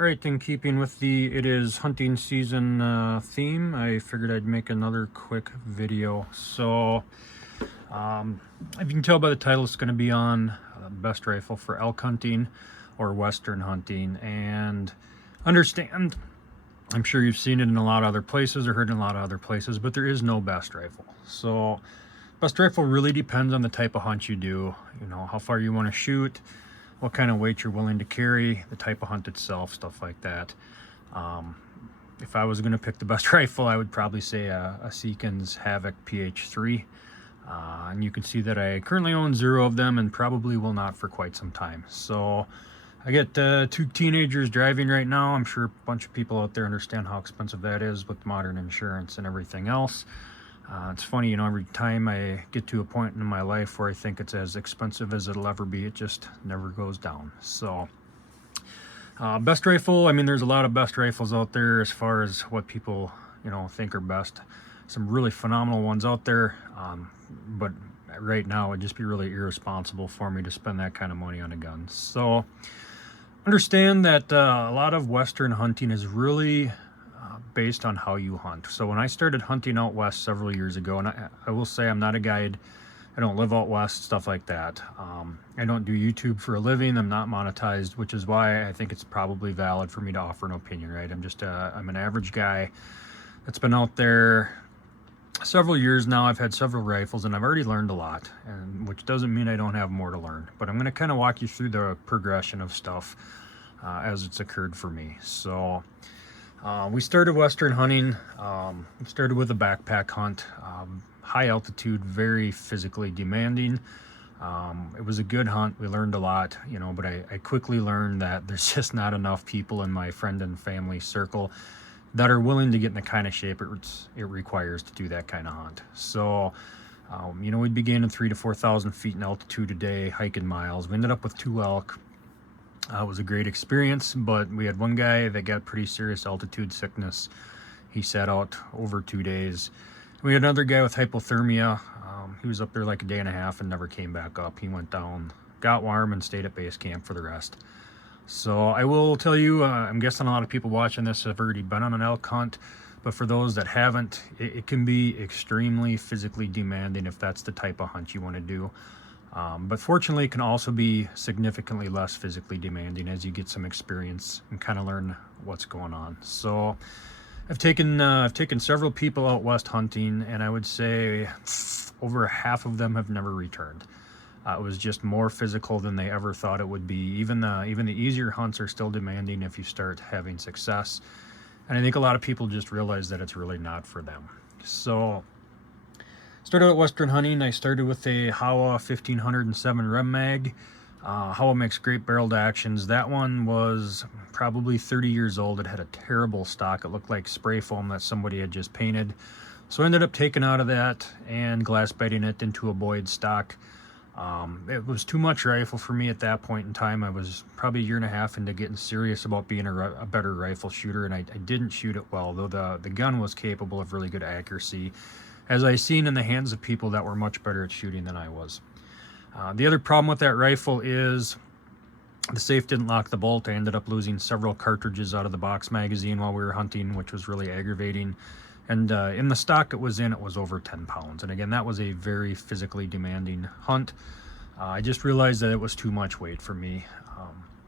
Alright, in keeping with the it is hunting season theme, I figured I'd make another quick video. So, if you can tell by the title, it's going to be on best rifle for elk hunting or western hunting. And understand, I'm sure you've seen it in a lot of other places or heard in a lot of other places, but there is no best rifle. So, best rifle really depends on the type of hunt you do, you know, how far you want to shoot, what kind of weight you're willing to carry, the type of hunt itself, stuff like that. If I was going to pick the best rifle, I would probably say a Seekins Havoc PH3. And you can see that I currently own 0 of them and probably will not for quite some time. So I get 2 teenagers driving right now. I'm sure a bunch of people out there understand how expensive that is with modern insurance and everything else. It's funny, you know, every time I get to a point in my life where I think it's as expensive as it'll ever be, it just never goes down. So, best rifle, I mean, there's a lot of best rifles out there as far as what people, you know, think are best. Some really phenomenal ones out there, but right now it'd just be really irresponsible for me to spend that kind of money on a gun. So, understand that a lot of Western hunting is really based on how you hunt. So when I started hunting out west several years ago, and I will say I'm not a guide, I don't live out west, stuff like that. I don't do YouTube for a living, I'm not monetized, which is why I think it's probably valid for me to offer an opinion, right? I'm an average guy that's been out there several years now. I've had several rifles and I've already learned a lot, and which doesn't mean I don't have more to learn, but I'm going to kind of walk you through the progression of stuff as it's occurred for me. So we started Western hunting. We started with a backpack hunt, high altitude, very physically demanding. It was a good hunt. We learned a lot, you know, but I quickly learned that there's just not enough people in my friend and family circle that are willing to get in the kind of shape it requires to do that kind of hunt. So, you know, we'd be gaining 3,000 to 4,000 feet in altitude a day, hiking miles. We ended up with 2 elk. It was a great experience, but we had one guy that got pretty serious altitude sickness. He sat out over 2 days. We had another guy with hypothermia. He was up there like a day and a half and never came back up. He went down, got warm, and stayed at base camp for the rest. So I will tell you, I'm guessing a lot of people watching this have already been on an elk hunt, but for those that haven't, it can be extremely physically demanding if that's the type of hunt you want to do. But fortunately, it can also be significantly less physically demanding as you get some experience and kind of learn what's going on. So I've taken several people out west hunting, and I would say over half of them have never returned. It was just more physical than they ever thought it would be. Even the easier hunts are still demanding if you start having success. And I think a lot of people just realize that it's really not for them. So started out Western hunting. I started with a Howa 1507 Rem Mag. Howa makes great barreled actions. That one was probably 30 years old. It had a terrible stock. It looked like spray foam that somebody had just painted. So I ended up taking out of that and glass bedding it into a Boyd stock. It was too much rifle for me at that point in time. I was probably a year and a half into getting serious about being a better rifle shooter, and I didn't shoot it well, though the gun was capable of really good accuracy, as I seen in the hands of people that were much better at shooting than I was. The other problem with that rifle is the safe didn't lock the bolt. I ended up losing several cartridges out of the box magazine while we were hunting, which was really aggravating. And in the stock it was in, it was over 10 pounds. And again, that was a very physically demanding hunt. I just realized that it was too much weight for me.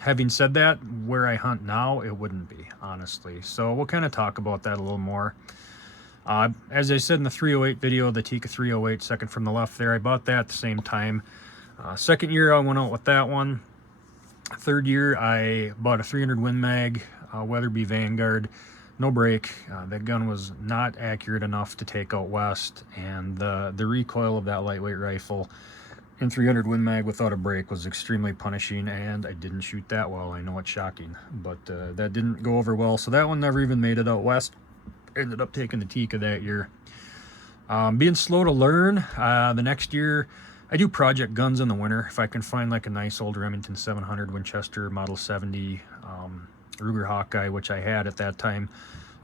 Having said that, where I hunt now, it wouldn't be, honestly. So we'll kind of talk about that a little more. As I said in the 308 video, the Tikka 308, second from the left there, I bought that at the same time. Second year I went out with that one. Third year I bought a 300 Win Mag, Weatherby Vanguard. No break. That gun was not accurate enough to take out west, and the recoil of that lightweight rifle in 300 Win Mag without a break was extremely punishing, and I didn't shoot that well. I know it's shocking, but that didn't go over well, so that one never even made it out west. Ended up taking the Tikka that year. Being slow to learn, the next year I do project guns in the winter. If I can find like a nice old Remington 700 Winchester Model 70 Ruger Hawkeye, which I had at that time,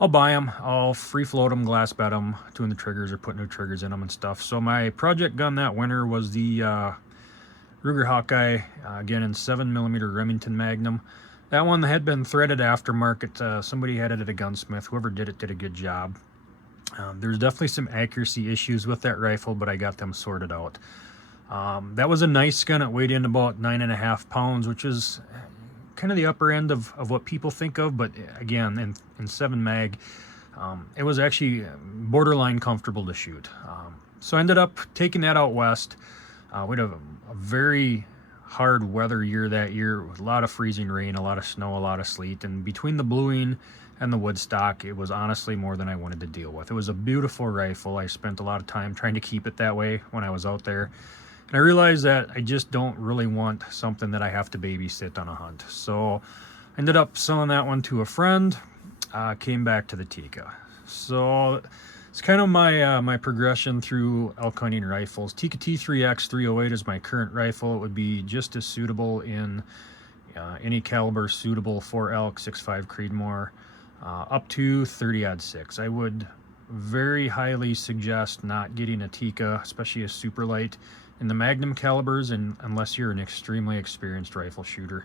I'll buy them. I'll free float them, glass bed them, tune the triggers or put new triggers in them and stuff. So my project gun that winter was the Ruger Hawkeye, again in 7mm Remington Magnum. That one had been threaded aftermarket. Somebody had it at a gunsmith. Whoever did it did a good job. There's definitely some accuracy issues with that rifle, but I got them sorted out. That was a nice gun. It weighed in about 9.5 pounds, which is kind of the upper end of what people think of, but again, in 7 mag, it was actually borderline comfortable to shoot. So I ended up taking that out west. We had a very hard weather year that year with a lot of freezing rain, a lot of snow, a lot of sleet, and between the bluing and the wood stock, it was honestly more than I wanted to deal with. It was a beautiful rifle. I spent a lot of time trying to keep it that way when I was out there. And I realized that I just don't really want something that I have to babysit on a hunt. So I ended up selling that one to a friend, came back to the Tikka. So it's kind of my progression through elk hunting rifles. Tikka T3X 308 is my current rifle. It would be just as suitable in any caliber suitable for elk, 6.5 Creedmoor, up to 30-06. I would very highly suggest not getting a Tikka, especially a super light, in the Magnum calibers, and unless you're an extremely experienced rifle shooter.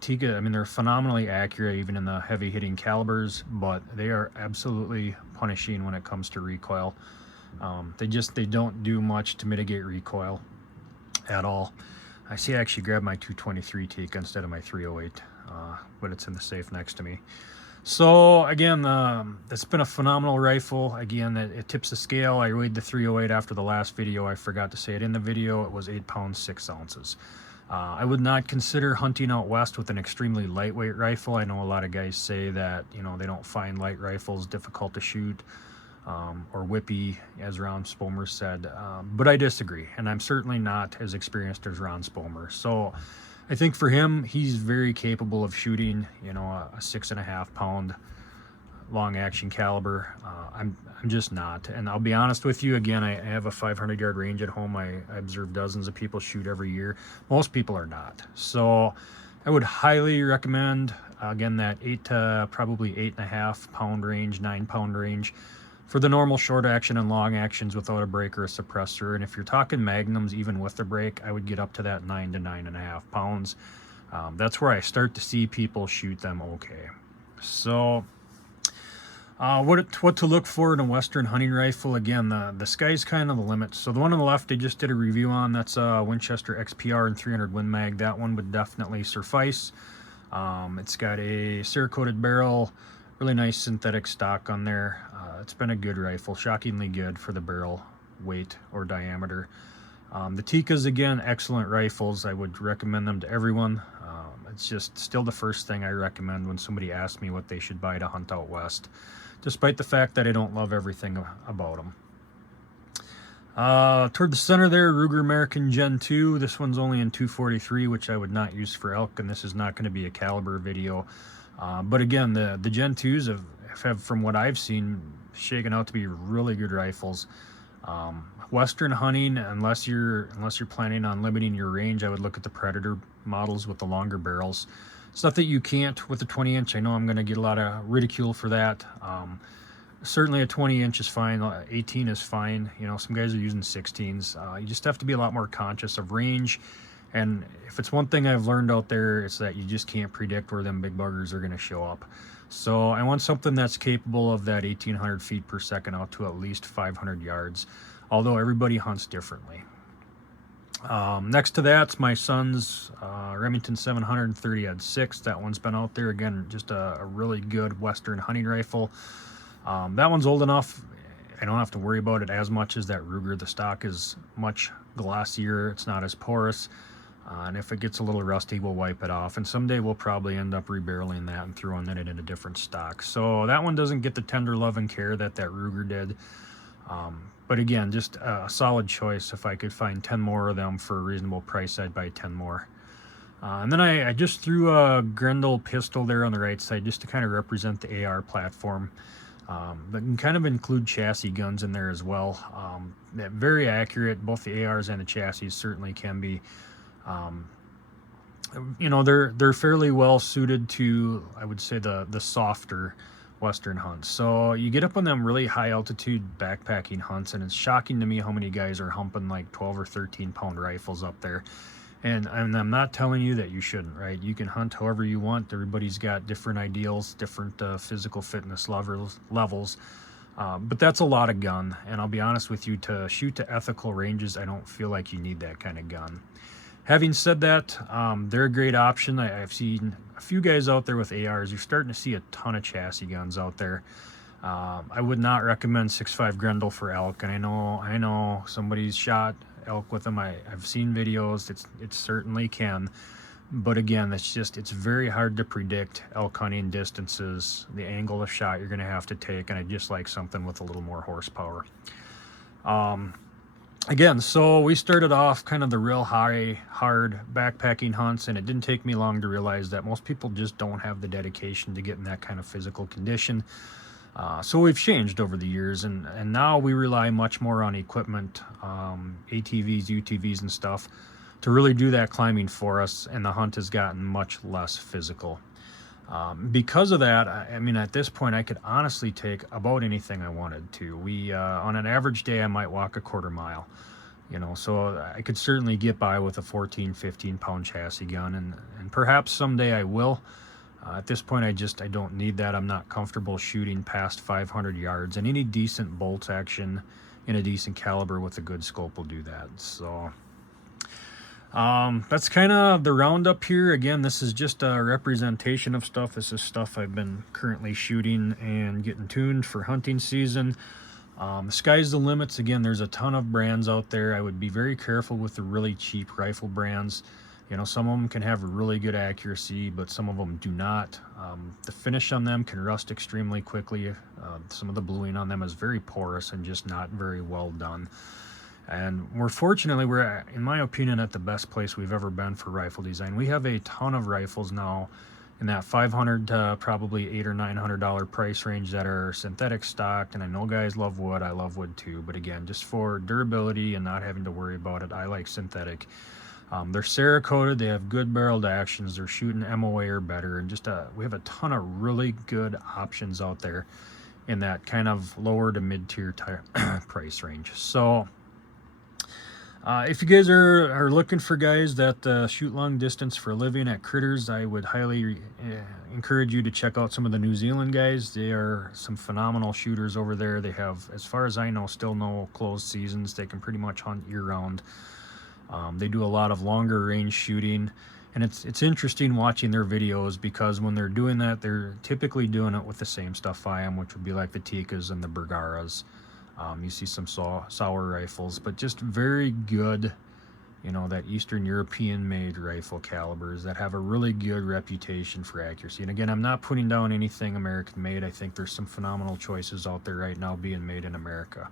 Tikka, I mean, they're phenomenally accurate even in the heavy hitting calibers, but they are absolutely punishing when it comes to recoil. They don't do much to mitigate recoil at all. I see I actually grabbed my 223 Tikka instead of my 308, but it's in the safe next to me. So again, it's been a phenomenal rifle. Again, it tips the scale. I weighed the 308 after the last video. I forgot to say it in the video. It was 8 pounds 6 ounces. I would not consider hunting out west with an extremely lightweight rifle. I know a lot of guys say that, you know, they don't find light rifles difficult to shoot, or whippy, as Ron Spomer said, but I disagree, and I'm certainly not as experienced as Ron Spomer. So I think for him, he's very capable of shooting, you know, a 6.5 pound long action caliber. I'm just not, and I'll be honest with you, again, I have a 500-yard range at home. I observe dozens of people shoot every year. Most people are not. So I would highly recommend, again, that 8 to probably 8.5 pound range, 9 pound range for the normal short action and long actions without a break or a suppressor. And if you're talking magnums, even with the break, I would get up to that 9 to 9.5 pounds. That's where I start to see people shoot them okay. So what to look for in a Western hunting rifle? Again, the sky's kind of the limit. So the one on the left I just did a review on, that's a Winchester XPR and 300 Win Mag. That one would definitely suffice. It's got a Cerakoted barrel, really nice synthetic stock on there. It's been a good rifle, shockingly good for the barrel weight or diameter. The Tikkas, again, excellent rifles. I would recommend them to everyone. It's just still the first thing I recommend when somebody asks me what they should buy to hunt out west, despite the fact that I don't love everything about them. Toward the center there, Ruger American Gen 2. This one's only in 243, which I would not use for elk, and this is not going to be a caliber video. But again, the Gen 2s have, from what I've seen, shaken out to be really good rifles. Western hunting, unless you're planning on limiting your range, I would look at the Predator models with the longer barrels. It's not that you can't with the 20-inch. I know I'm going to get a lot of ridicule for that. Certainly a 20-inch is fine. 18 is fine. You know, some guys are using 16s. You just have to be a lot more conscious of range. And if it's one thing I've learned out there, it's that you just can't predict where them big buggers are going to show up. So I want something that's capable of that 1,800 feet per second out to at least 500 yards, although everybody hunts differently. Next to that's my son's Remington 730-06. That one's been out there. Again, just a really good Western hunting rifle. That one's old enough. I don't have to worry about it as much as that Ruger. The stock is much glossier. It's not as porous. And if it gets a little rusty, we'll wipe it off. And someday we'll probably end up rebarreling that and throwing it in a different stock. So that one doesn't get the tender love and care that Ruger did. But again, just a solid choice. If I could find 10 more of them for a reasonable price, I'd buy 10 more. And then I just threw a Grendel pistol there on the right side just to kind of represent the AR platform. That can kind of include chassis guns in there as well. Very accurate. Both the ARs and the chassis certainly can be. You know, they're fairly well suited to, I would say, the softer Western hunts. So you get up on them really high altitude backpacking hunts, and it's shocking to me how many guys are humping like 12 or 13 pound rifles up there. And I'm not telling you that you shouldn't, right? You can hunt however you want. Everybody's got different ideals, different physical fitness levels. But that's a lot of gun. And I'll be honest with you, to shoot to ethical ranges, I don't feel like you need that kind of gun. Having said that, they're a great option. I've seen a few guys out there with ARs. You're starting to see a ton of chassis guns out there. I would not recommend 6.5 Grendel for elk, and I know somebody's shot elk with them. I've seen videos. It certainly can, but again, it's very hard to predict elk hunting distances, the angle of shot you're going to have to take, and I just like something with a little more horsepower. Again, so we started off kind of the real hard backpacking hunts, and it didn't take me long to realize that most people just don't have the dedication to get in that kind of physical condition. So we've changed over the years, and now we rely much more on equipment, ATVs, UTVs, and stuff to really do that climbing for us, and the hunt has gotten much less physical. Because of that, I mean, at this point, I could honestly take about anything I wanted to. On an average day, I might walk a quarter mile, so I could certainly get by with a 14, 15-pound chassis gun, and perhaps someday I will. At this point, I don't need that. I'm not comfortable shooting past 500 yards, and any decent bolt action in a decent caliber with a good scope will do that. So that's kind of the roundup here. Again, this is just a representation of stuff. This is stuff I've been currently shooting and getting tuned for hunting season. The sky's the limits. Again, there's a ton of brands out there. I would be very careful with the really cheap rifle brands. Some of them can have really good accuracy, but some of them do not. The finish on them can rust extremely quickly. Some of the bluing on them is very porous and just not very well done. And we're, in my opinion, at the best place we've ever been for rifle design. We have a ton of rifles now in that $500 to probably $800 or $900 price range that are synthetic stocked. And I know guys love wood. I love wood too. But again, just for durability and not having to worry about it, I like synthetic. They're Cerakoted, they have good barreled actions, they're shooting MOA or better, and we have a ton of really good options out there in that kind of lower to mid-tier price range. So if you guys are looking for guys that shoot long distance for a living at critters, I would highly encourage you to check out some of the New Zealand guys. They are some phenomenal shooters over there. They have, as far as I know, still no closed seasons. They can pretty much hunt year-round. They do a lot of longer range shooting, and it's interesting watching their videos, because when they're doing that, they're typically doing it with the same stuff I am, which would be like the Tikas and the Bergaras. You see some sour rifles, but just very good, that Eastern European made rifle calibers that have a really good reputation for accuracy. And again, I'm not putting down anything American made. I think there's some phenomenal choices out there right now being made in America.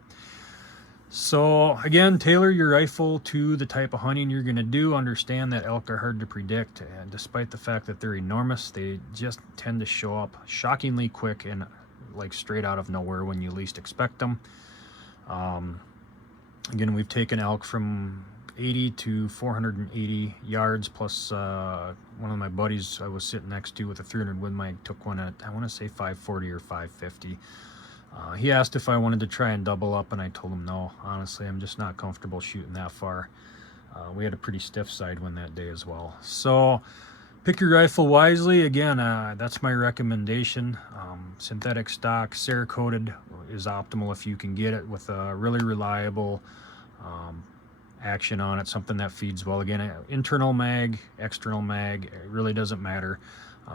So again, tailor your rifle to the type of hunting you're going to do. Understand that elk are hard to predict, and despite the fact that they're enormous, they just tend to show up shockingly quick and like straight out of nowhere when you least expect them. Again, we've taken elk from 80 to 480 yards, plus one of my buddies I was sitting next to with a 300 Win Mag took one at, I want to say 540 or 550. He asked if I wanted to try and double up, and I told him no. Honestly, I'm just not comfortable shooting that far. We had a pretty stiff side wind that day as well. So pick your rifle wisely. Again, that's my recommendation. Synthetic stock, Cerakoted is optimal if you can get it with a really reliable action on it, something that feeds well. Again, internal mag, external mag, it really doesn't matter.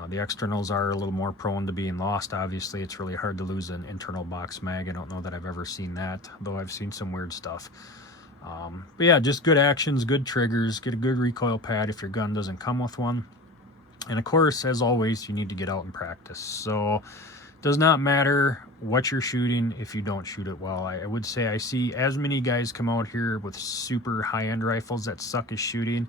The externals are a little more prone to being lost. Obviously, it's really hard to lose an internal box mag. I don't know that I've ever seen that, though I've seen some weird stuff. But yeah, just good actions, good triggers, get a good recoil pad if your gun doesn't come with one. And of course, as always, you need to get out and practice. So it does not matter what you're shooting if you don't shoot it well. I would say I see as many guys come out here with super high-end rifles that suck at shooting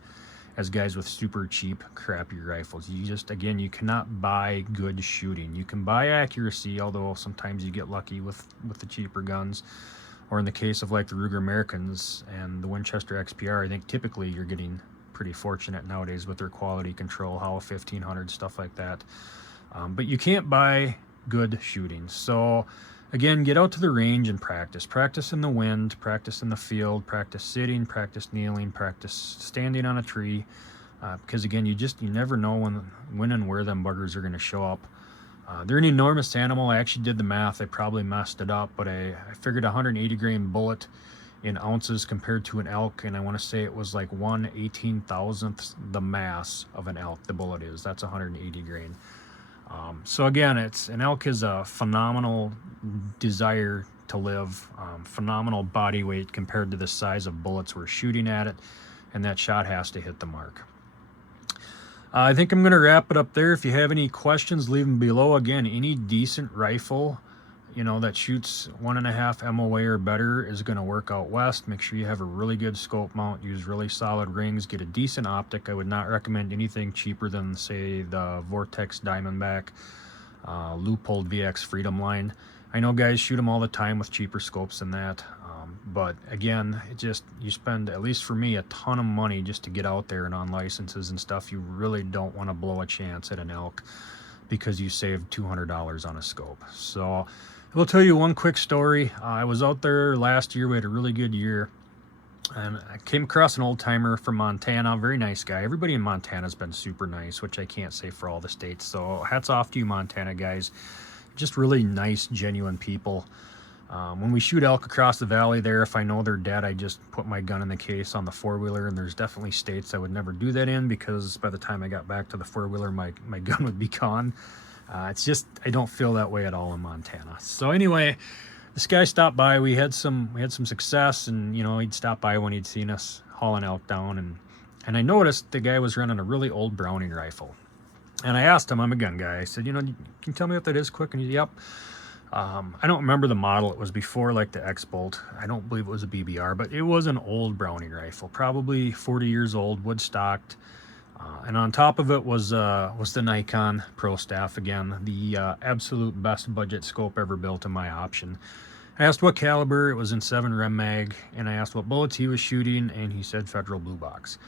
as guys with super cheap, crappy rifles. Again, you cannot buy good shooting. You can buy accuracy, although sometimes you get lucky with the cheaper guns. Or in the case of like the Ruger Americans and the Winchester XPR, I think typically you're getting pretty fortunate nowadays with their quality control, HAL 1500, stuff like that. But you can't buy good shooting. So Again, get out to the range and practice. Practice in the wind, practice in the field, practice sitting, practice kneeling, practice standing on a tree. Because again, you never know when and where them buggers are going to show up. They're an enormous animal. I actually did the math. I probably messed it up, but I figured a 180 grain bullet in ounces compared to an elk, and I want to say it was like 1/18,000th the mass of an elk. The bullet is. That's 180 grain. So again, an elk is a phenomenal desire to live, phenomenal body weight compared to the size of bullets we're shooting at it, and that shot has to hit the mark. I think I'm going to wrap it up there. If you have any questions, leave them below. Again, any decent rifle, that shoots 1.5 MOA or better is going to work out west. Make sure you have a really good scope mount, use really solid rings, get a decent optic. I would not recommend anything cheaper than, say, the Vortex Diamondback Leupold VX Freedom line. I know guys shoot them all the time with cheaper scopes than that, but again, you spend, at least for me, a ton of money just to get out there and on licenses and stuff. You really don't want to blow a chance at an elk because you saved $200 on a scope. So I will tell you one quick story. I was out there last year. We had a really good year, and I came across an old timer from Montana. Very nice guy. Everybody in Montana has been super nice, which I can't say for all the states. So hats off to you, Montana guys. Just really nice, genuine people. When we shoot elk across the valley there, if I know they're dead, I just put my gun in the case on the four-wheeler, and there's definitely states I would never do that in because by the time I got back to the four-wheeler, my gun would be gone. It's just, I don't feel that way at all in Montana. So anyway, this guy stopped by. We had some success, and he'd stop by when he'd seen us hauling elk down, and I noticed the guy was running a really old Browning rifle. And I asked him, I'm a gun guy, I said, can you tell me what that is quick? And he's, yep. I don't remember the model. It was before like the X-Bolt. I don't believe it was a BBR, but it was an old Browning rifle, probably 40 years old, wood stocked. And on top of it was the Nikon Pro Staff, again, the absolute best budget scope ever built in my option. I asked what caliber. It was in 7 Rem Mag, and I asked what bullets he was shooting, and he said Federal Blue Box.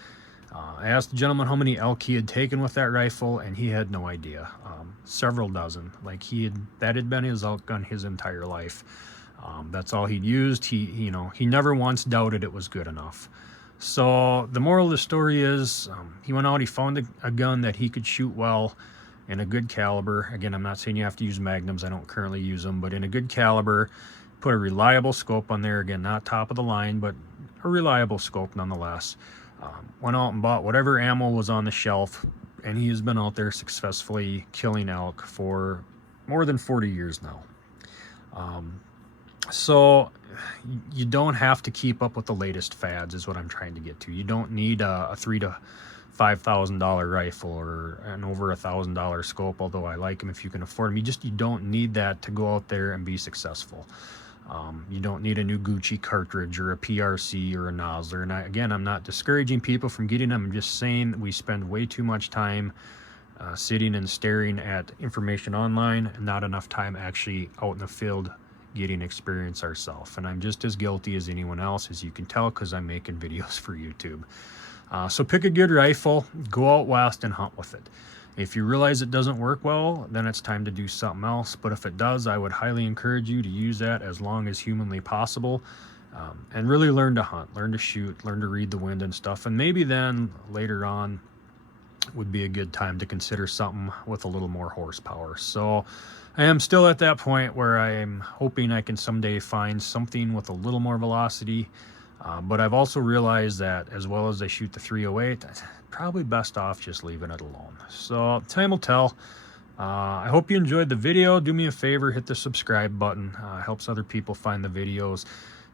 I asked the gentleman how many elk he had taken with that rifle, and he had no idea. Several dozen. Like that had been his elk gun his entire life. That's all he'd used. He never once doubted it was good enough. So the moral of the story is, he went out, he found a gun that he could shoot well in a good caliber. Again, I'm not saying you have to use magnums. I don't currently use them, but in a good caliber, put a reliable scope on there. Again, not top of the line, but a reliable scope nonetheless. Went out and bought whatever ammo was on the shelf, and he has been out there successfully killing elk for more than 40 years now. So you don't have to keep up with the latest fads is what I'm trying to get to. You don't need a $3,000 to $5,000 rifle or an over $1,000 scope, although I like them if you can afford them. You don't need that to go out there and be successful. You don't need a new Gucci cartridge or a PRC or a Nosler. And again, I'm not discouraging people from getting them. I'm just saying that we spend way too much time sitting and staring at information online and not enough time actually out in the field getting experience ourselves. And I'm just as guilty as anyone else, as you can tell, because I'm making videos for YouTube. So pick a good rifle, go out west and hunt with it. If you realize it doesn't work well, then it's time to do something else. But if it does, I would highly encourage you to use that as long as humanly possible, and really learn to hunt, learn to shoot, learn to read the wind and stuff. And maybe then later on would be a good time to consider something with a little more horsepower. So I am still at that point where I am hoping I can someday find something with a little more velocity. But I've also realized that as well as I shoot the 308, probably best off just leaving it alone. So time will tell. I hope you enjoyed the video. Do me a favor, hit the subscribe button. Helps other people find the videos.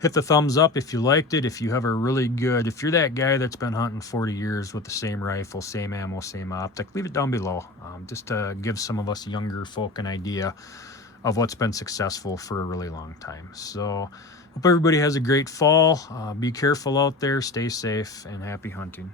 Hit the thumbs up if you liked it. If you have a really good, if you're that guy that's been hunting 40 years with the same rifle, same ammo, same optic, leave it down below. Just to give some of us younger folk an idea of what's been successful for a really long time. So hope everybody has a great fall. Be careful out there, stay safe, and happy hunting.